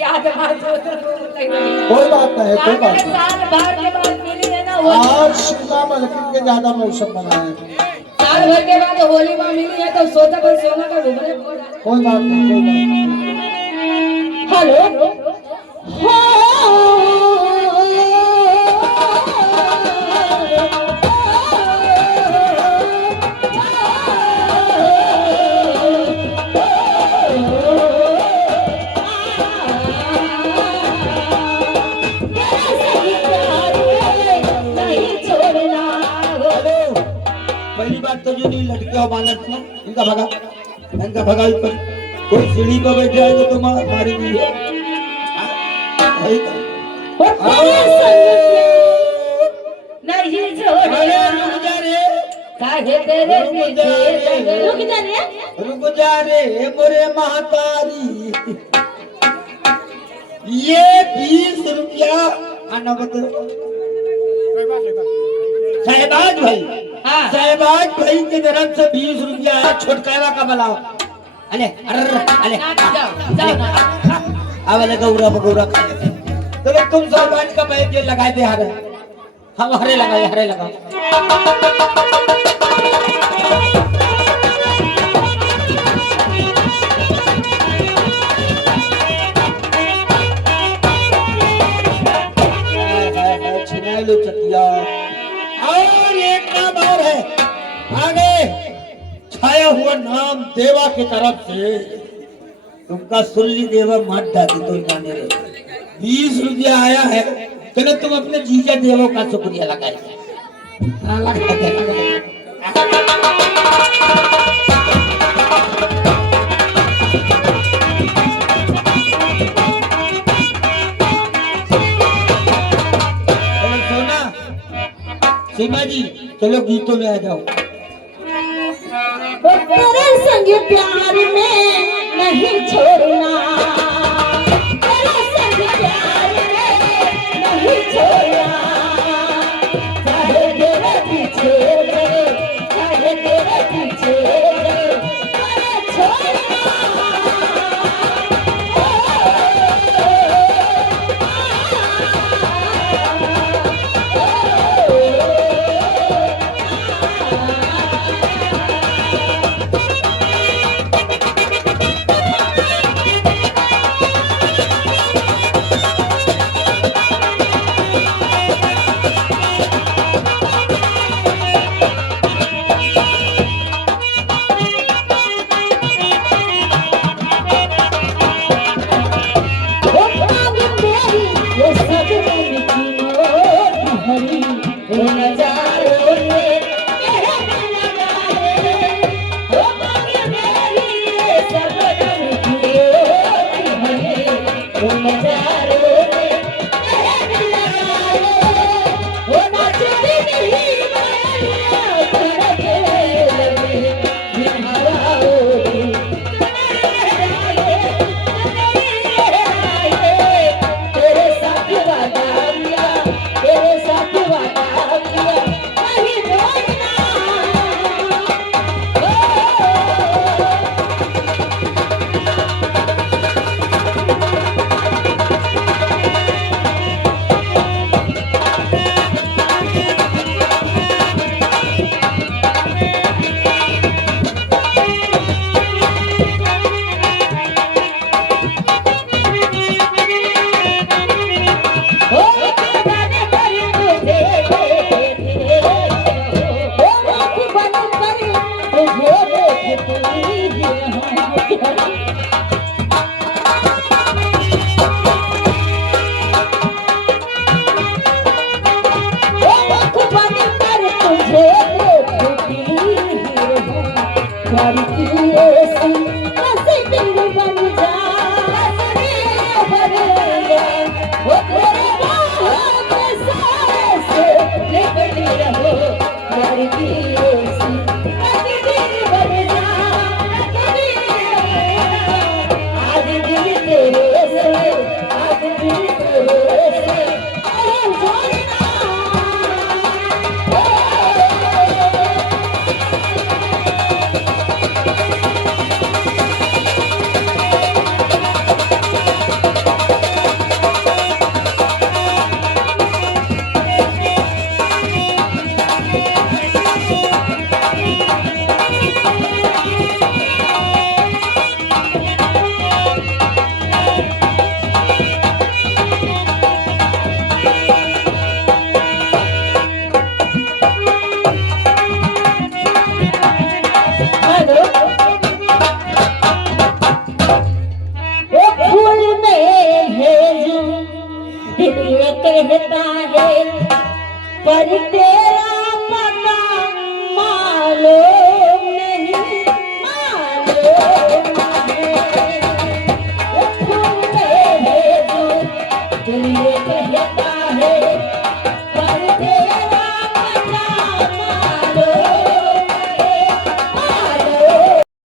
याद बात कोई बात नहीं, कोई बात नहीं। साल भर के बाद मिली है ना आज सीमा मलकिन के ज्यादा मौसम बना है। साल भर के बाद होली में मिली है तो सोचा पर सोना का घूमने कोई बात नहीं, कोई बात नहीं। हेलो पहली बात तो जो नहीं लड़के हो मानत ना, इनका भगा ऊपर। कोई सीढ़ी पर बैठ जाएगा तो मारी नहीं है। नहीं रुक जा रे मोरे महातारी, ये 20 रुपया आना बता। सहबाज भाई, सहबाज भाई के तरफ से 20 रुपया छोटकावा का बुलाओ। अले अरे अले गौरा बगौरा चलो तुम सहबाज का बैठ के लगाए दे हरे, हम हरे लगाओ। लो चटिया और एक नाम और है आगे छाया हुआ नाम देवा की तरफ से तुमका सुल्ली देवा मत डाली तो जाने रहे। 20 रुपया आया है, चलो तुम अपने जीजा देवों का शुक्रिया लगाए। सीमा जी चलो गीतों में आ जाओ। तेरे संग प्यार में नहीं छोड़ना, तेरे संग प्यार में नहीं छोड़ना, चाहे तेरे पीछे चले, चाहे तेरे पीछे चले, अरे छोड़ना। कहता है पर तेरा पता मालूम नहीं, मालूम नहीं। वो फूल है जो दिल ये कहता है